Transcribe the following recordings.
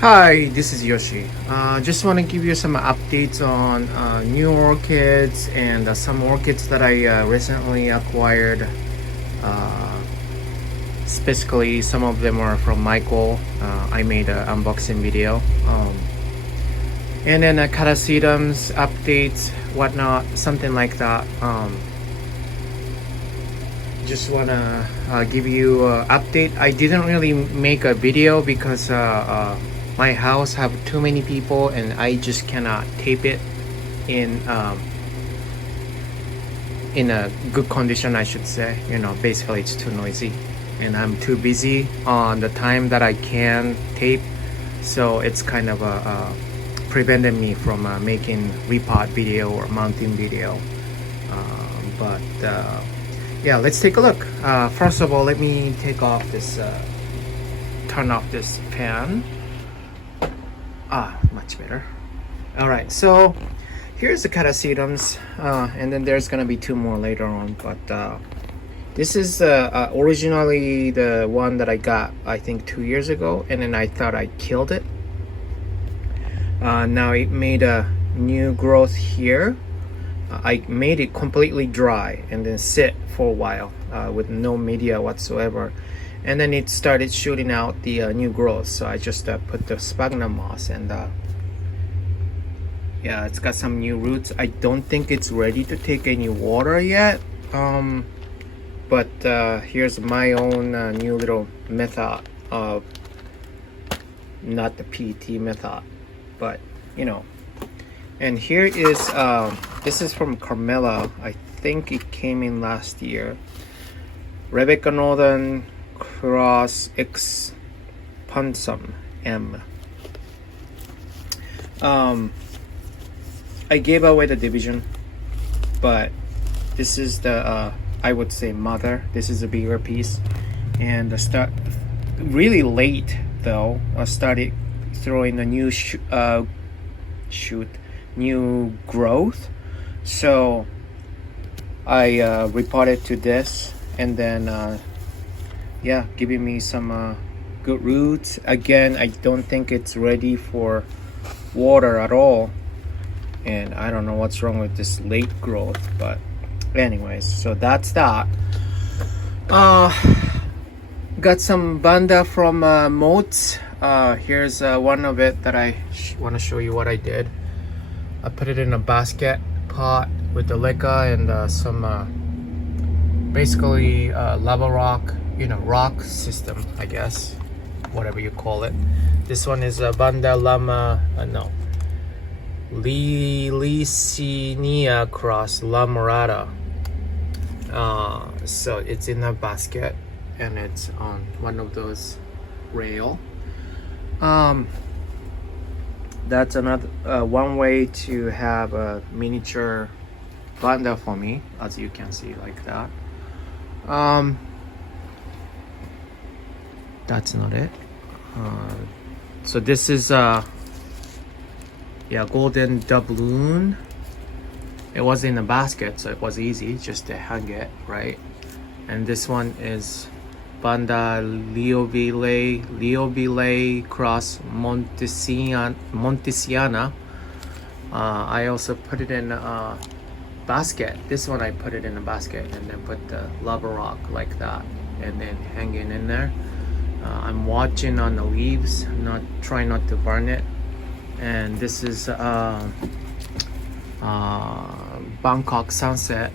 Hi, this is Yoshi. Just want to give you some updates on new orchids and some orchids that I recently acquired. Uh, Specifically, some of them are from Michael. I made an unboxing video. And then Catasetums, updates, whatnot, something like that. Just want to give you an update. I didn't really make a video because my house have too many people and I just cannot tape it in a good condition, I should say. Basically it's too noisy and I'm too busy on the time that I can tape, so it's kind of prevented me from making repot video or mounting video. But yeah, let's take a look. First of all, let me take off this turn off this fan. Much better. All right, so here's the Catasetums, and then there's gonna be two more later on, but this is originally the one that I got, I think 2 years ago, and then I thought I killed it. Now it made a new growth here. I made it completely dry and then sit for a while with no media whatsoever, and then it started shooting out the new growth. So I just put the sphagnum moss, and yeah, it's got some new roots. I don't think it's ready to take any water yet, but here's my own new little method of, not the PET method, but and here is this is from Carmela. I think it came in last year. Rebecca Northern Cross X Pansum M. I gave away the division, but this is the I would say mother. This is a bigger piece, and I start really late though. I started throwing a new new growth, so I repotted to this, and then yeah, giving me some good roots. Again, I don't think it's ready for water at all, and I don't know what's wrong with this late growth, but anyways, so that's that. Got some banda from Moats. Here's one of it that I want to show you what I did. I put it in a basket pot with the leca and some basically lava rock, rock system, I guess, whatever you call it. This one is a banda lama, no, Licinia cross La Morada. So it's in a basket and it's on one of those rail. That's another one way to have a miniature banda for me, as you can see, like that. That's not it. So this is yeah, golden doubloon. It was in a basket, so it was easy just to hang it, right? And this one is Banda Leovile cross Montesiana. I also put it in a basket. This one I put it in a basket and then put the lava rock like that and then hang it in there. I'm watching on the leaves, trying not to burn it. And this is Bangkok sunset.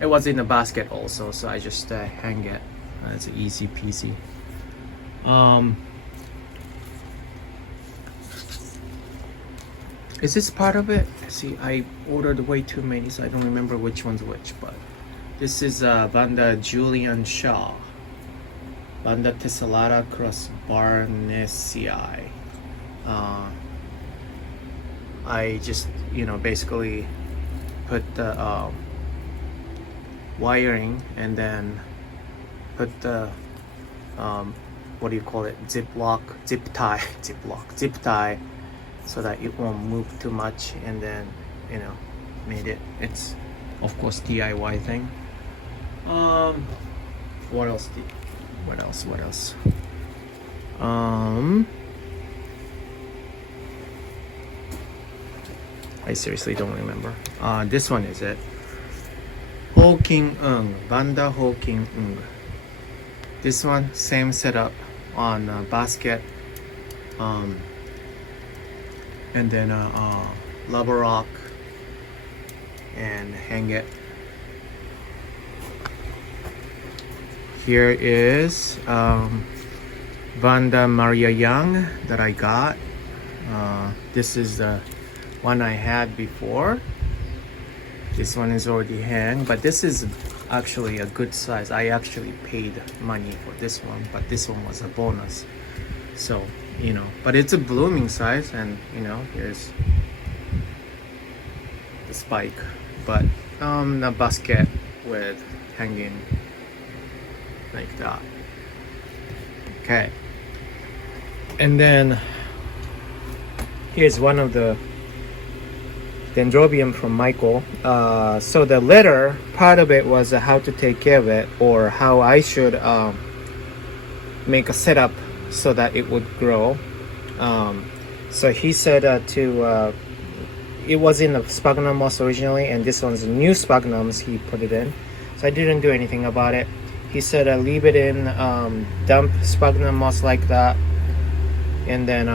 It was in a basket also, so I just hang it. It's easy peasy. Is this part of it? See, I ordered way too many, so I don't remember which one's which, but this is Banda Julian Shaw, Banda Tessellata cross Barnesii. I just basically put the wiring and then put the what do you call it, zip tie so that it won't move too much, and then made it. It's of course DIY thing. What else? I seriously don't remember. This one is it. Ho King Ung, Banda Ho King Ung. This one, same setup on basket. And then lava rock and hang it. Here is Vanda Maria Young that I got. This is the one I had before. This one is already hang, but this is actually a good size. I actually paid money for this one, but this one was a bonus. So, you know, but it's a blooming size, and you know, here's the spike. But a basket with hanging like that. Okay. And then here's one of the dendrobium from Michael. So the letter, part of it was how to take care of it, or how I should make a setup so that it would grow. So he said it was in the sphagnum moss originally, and this one's new sphagnums he put it in. So I didn't do anything about it. He said leave it in damp sphagnum moss like that, and then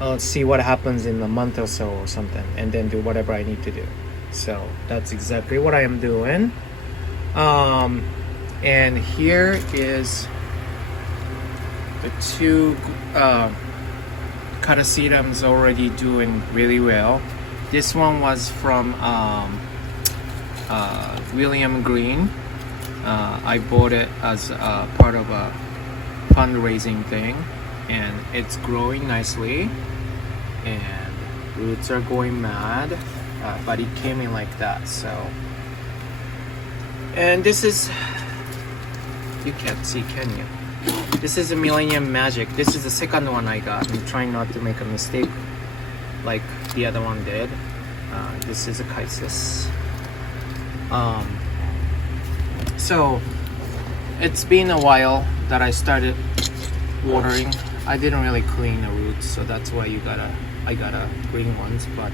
I'll see what happens in a month or so or something, and then do whatever I need to do. So that's exactly what I am doing. And here is the two Catasetums already doing really well. This one was from William Green. I bought it as part of a fundraising thing, and it's growing nicely, and roots are going mad, but it came in like that. So, and this is, you can't see, can you? This is a Millennium Magic. This is the second one I got. I'm trying not to make a mistake like the other one did. This is a Chisis. So it's been a while that I started watering. I didn't really clean the roots, so that's why I got green ones. But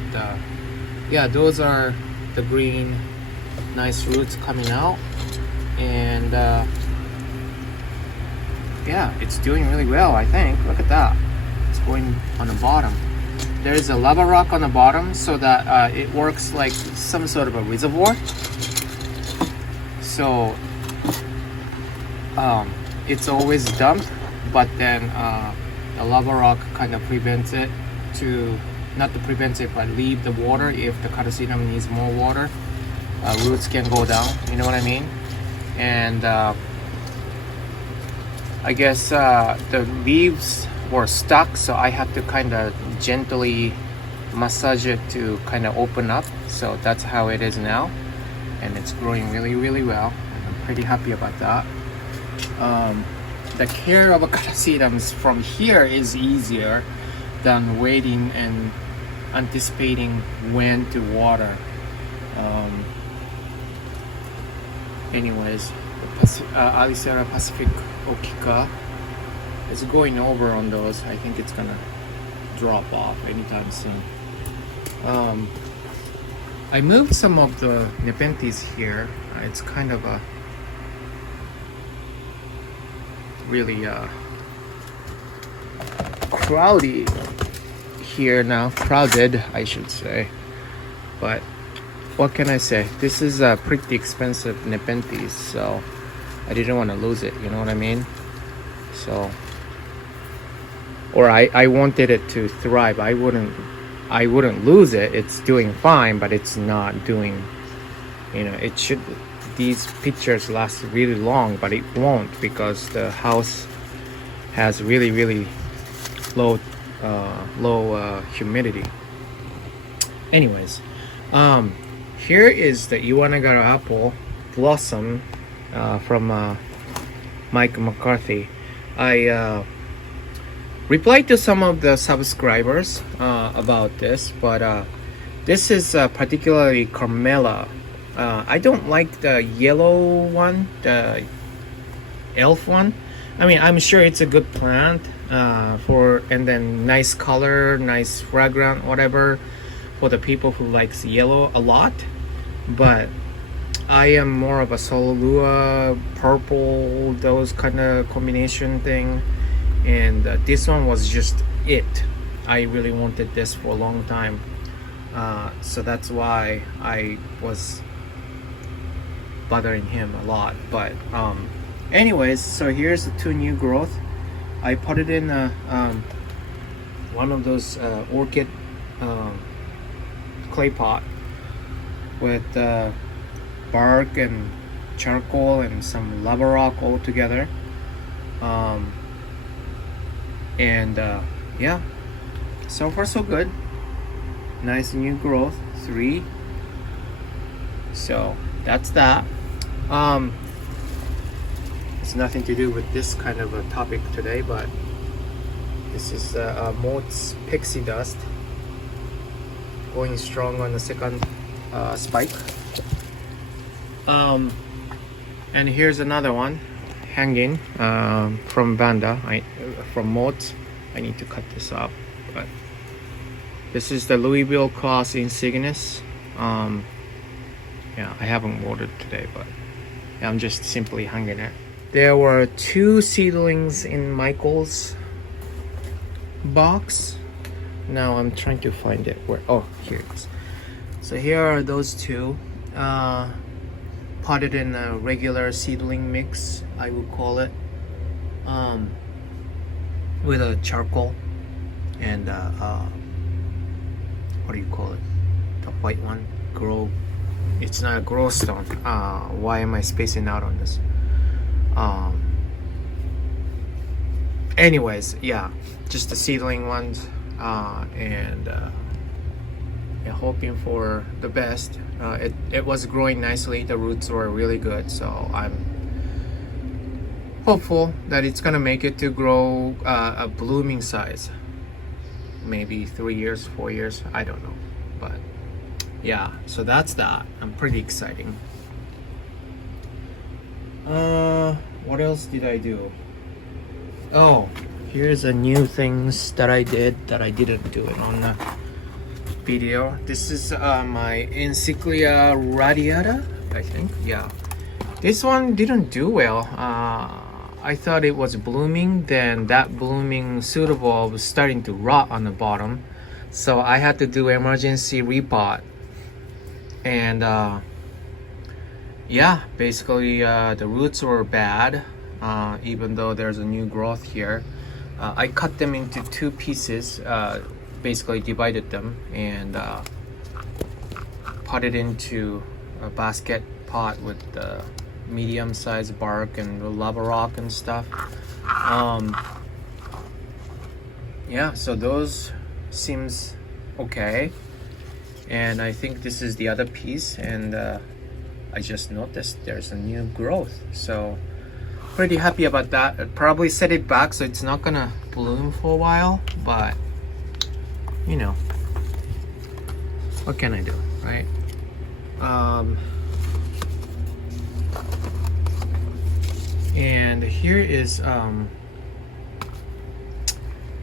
yeah, those are the green nice roots coming out, and yeah, it's doing really well, I think. Look at that. It's going on the bottom. There's a lava rock on the bottom, so that it works like some sort of a reservoir. So it's always dumped, but then the lava rock kind of prevents it to, not to prevent it, but leave the water. If the Catasetum needs more water, roots can go down, you know what I mean? And I guess the leaves were stuck, so I had to kind of gently massage it to kind of open up. So that's how it is now, and it's growing really, really well. I'm pretty happy about that. The care of a Catasetums from here is easier than waiting and anticipating when to water. Anyways, Alicera Pacific Okika is going over on those. I think it's gonna drop off anytime soon. I moved some of the Nepenthes here. It's kind of a really crowded here now, crowded I should say, but what can I say? This is a pretty expensive Nepenthes, so I didn't want to lose it, you know what I mean? So, or I wanted it to thrive. I wouldn't lose it. It's doing fine, but it's not doing, you know, it should, these pictures last really long, but it won't, because the house has really, really low humidity. Anyways, here is the Iwanagara apple blossom from Mike McCarthy. I replied to some of the subscribers about this, but this is particularly Carmela. I don't like the yellow one, the elf one. I mean, I'm sure it's a good plant and then nice color, nice fragrant, whatever, for the people who likes yellow a lot. But I am more of a solua, purple, those kind of combination thing, and this one was just it. I really wanted this for a long time, so that's why I was bothering him a lot. But anyways, so here's the two new growth. I put it in one of those orchid clay pot with bark and charcoal and some lava rock all together, and yeah, so far so good. Nice new growth, 3. So that's that. It's nothing to do with this kind of a topic today, but this is Mott's Pixie Dust, going strong on the second spike. And here's another one hanging from Vanda, from Mott. I need to cut this up, but this is the Louisville Cross Insignis. Yeah, I haven't watered today, but yeah, I'm just simply hanging it. There were 2 seedlings in Michael's box. Now I'm trying to find it. Where? Oh, here it is. So here are those 2. Potted in a regular seedling mix, I would call it, with a charcoal and what do you call it? The white one, grow. It's not a grow stone. Why am I spacing out on this? Anyways, yeah, just the seedling ones, and yeah, hoping for the best. It was growing nicely. The roots were really good, so I'm hopeful that it's gonna make it to grow a blooming size. Maybe 3 years, 4 years, I don't know. But yeah, so that's that. I'm pretty exciting. What else did I do? Oh, here's a new things that I did that I didn't do it on the video. This is my Encyclia radiata, I think. Yeah, this one didn't do well. I thought it was blooming, then that blooming pseudobulb was starting to rot on the bottom, so I had to do emergency repot. And yeah, basically the roots were bad, even though there's a new growth here. I cut them into 2 pieces, basically divided them, and put it into a basket pot with the medium-sized bark and the lava rock and stuff. Yeah, so those seems okay, and I think this is the other piece, and I just noticed there's a new growth, so pretty happy about that. I'd probably set it back so it's not gonna bloom for a while, but you know, what can I do, right? And here is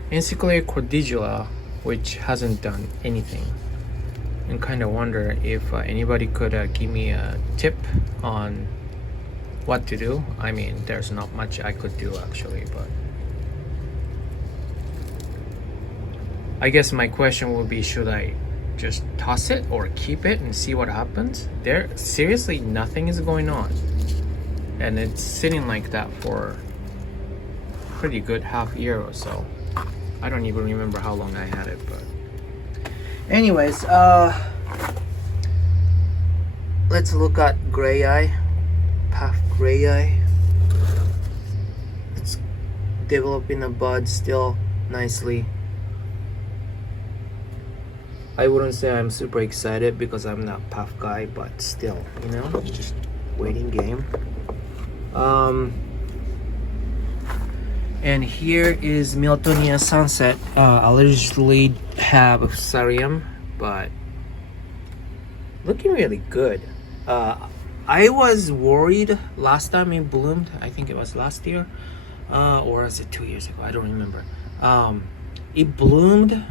Encyclia cordicula, which hasn't done anything, and kind of wonder if anybody could give me a tip on what to do. I mean, there's not much I could do actually, but I guess my question will be, should I just toss it or keep it and see what happens? There seriously nothing is going on, and it's sitting like that for pretty good half year or so. I don't even remember how long I had it, but anyways, let's look at gray eye, puff gray eye. It's developing a bud still nicely. I wouldn't say I'm super excited because I'm not puff guy, but still, you know, it's just waiting game. And here is Miltonia Sunset. Allegedly have Fusarium, but looking really good. I was worried last time it bloomed, I think it was last year. or was it 2 years ago? I don't remember. It bloomed,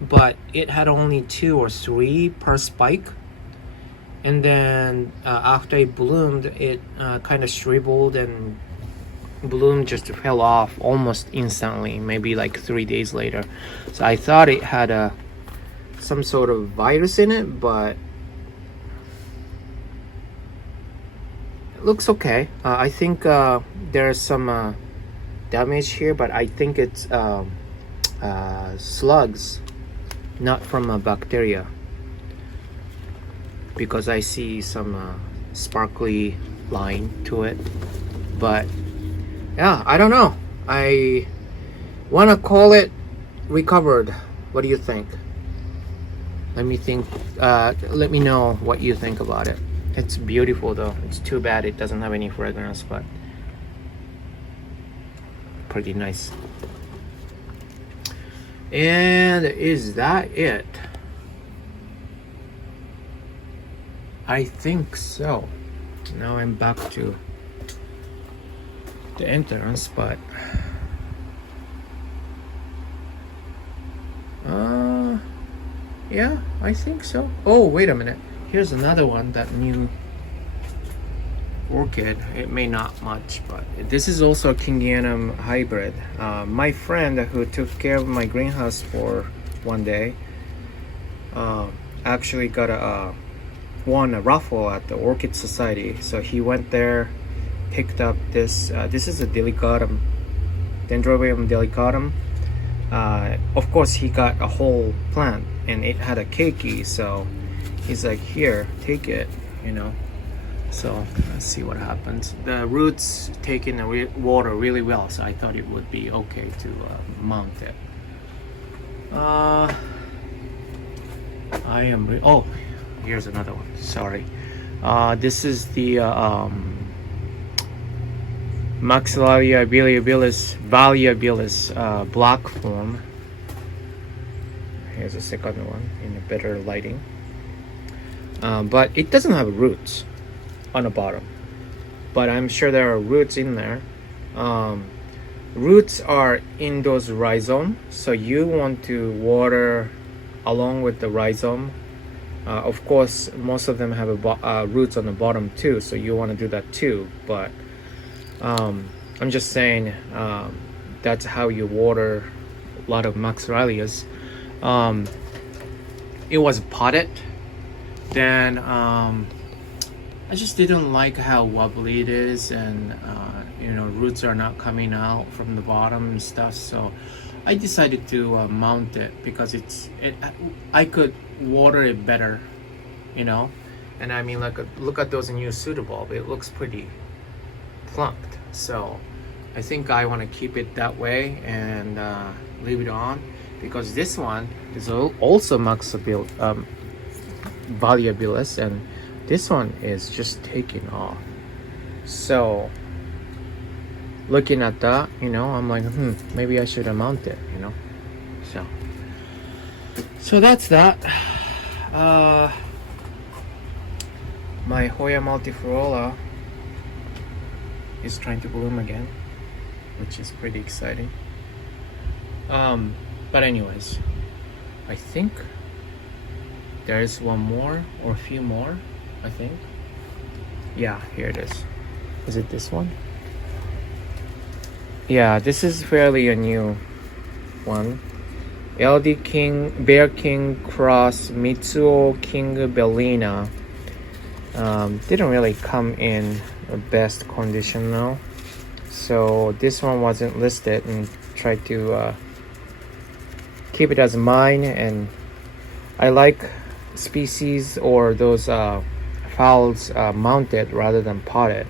but it had only 2 or 3 per spike. And then after it bloomed, it kind of shriveled, and bloom just fell off almost instantly, maybe like 3 days later. So I thought it had some sort of virus in it, but it looks okay. I think there's some damage here, but I think it's slugs, not from a bacteria, because I see some sparkly line to it. But yeah, I don't know. I want to call it recovered. What do you think? Let me think. Let me know what you think about it. It's beautiful though. It's too bad it doesn't have any fragrance, but pretty nice. And is that it? I think so. Now I'm back to the entrance, but yeah, I think so. Oh, wait a minute. Here's another one, that new orchid. It may not much, but this is also a Kingianum hybrid. My friend who took care of my greenhouse for one day actually got won a raffle at the Orchid Society. So he went there, picked up this. This is a delicatum, Dendrobium delicatum. Of course, he got a whole plant, and it had a keiki. So he's like, "Here, take it," you know. So let's see what happens. The roots take in the water really well, so I thought it would be okay to mount it. I am. Oh, here's another one. Sorry. This is the Maxillaria variabilis black form. Here's a second one in a better lighting. But it doesn't have roots on the bottom, but I'm sure there are roots in there. Roots are in those rhizome, so you want to water along with the rhizome. Of course, most of them have roots on the bottom too, so you want to do that too. But I'm just saying that's how you water a lot of Maxillarias. It was potted, then I just didn't like how wobbly it is, and you know, roots are not coming out from the bottom and stuff. So I decided to mount it because I could water it better, you know. And I mean, like, look at those new pseudobulb. It looks pretty plunked. So I think I want to keep it that way and leave it on, because this one is also variabilis, and this one is just taking off. So looking at that, you know, I'm like, maybe I should mount it, you know. So that's that. My Hoya multiflora is trying to bloom again, which is pretty exciting. But anyways, I think there's one more or a few more, I think. Yeah, here it is. Is it this one? Yeah, this is fairly a new one. LD King, Bear King Cross, Mitsuo King Bellina. Didn't really come in the best condition though. So this one wasn't listed, and tried to keep it as mine. And I like species or those fowls mounted rather than potted.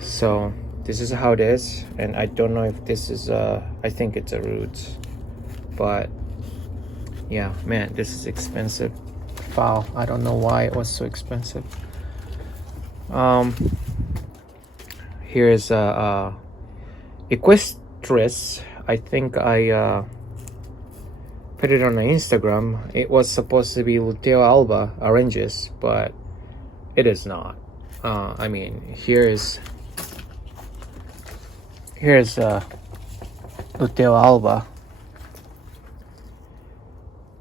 So this is how it is, and I don't know if this is I think it's a roots, but yeah, man, this is expensive fowl. I don't know why it was so expensive. Here's Equestris. I think I put it on the Instagram. It was supposed to be Lutea alba oranges, but it is not. I mean, here is Here's Luteo alba.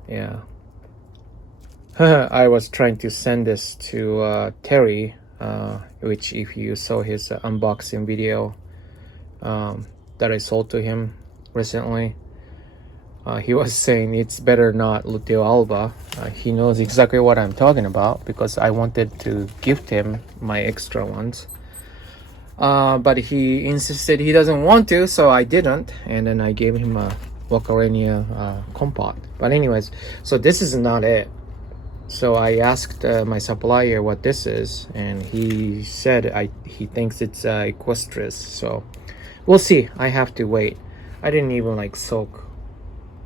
Yeah. I was trying to send this to Terry, which if you saw his unboxing video that I sold to him recently, he was saying it's better not Luteo alba. He knows exactly what I'm talking about because I wanted to gift him my extra ones. But he insisted he doesn't want to, so I didn't, and then I gave him a Walkerania compote. But anyways, so this is not it. So I asked my supplier what this is, and he said he thinks it's Equestris. So we'll see. I have to wait. I didn't even like soak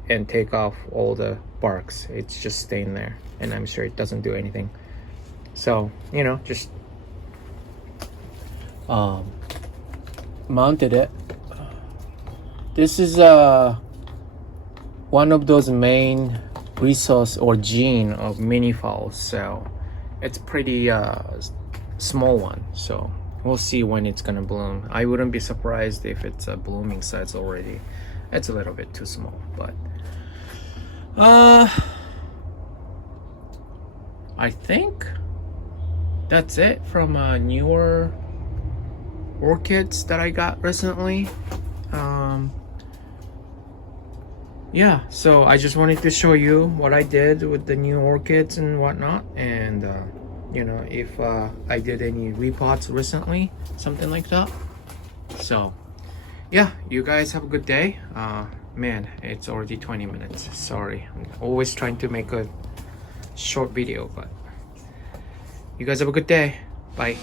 and take off all the barks. It's just staying there, and I'm sure it doesn't do anything. So, you know, just mounted it. This is one of those main resource or gene of mini falls, so it's pretty small one, so we'll see when it's gonna bloom. I wouldn't be surprised if it's a blooming size already. It's a little bit too small, but I think that's it from newer orchids that I got recently. Yeah, so I just wanted to show you what I did with the new orchids and whatnot, and you know, if I did any repots recently, something like that. So yeah, you guys have a good day. Man, it's already 20 minutes. Sorry, I'm always trying to make a short video, but you guys have a good day. Bye.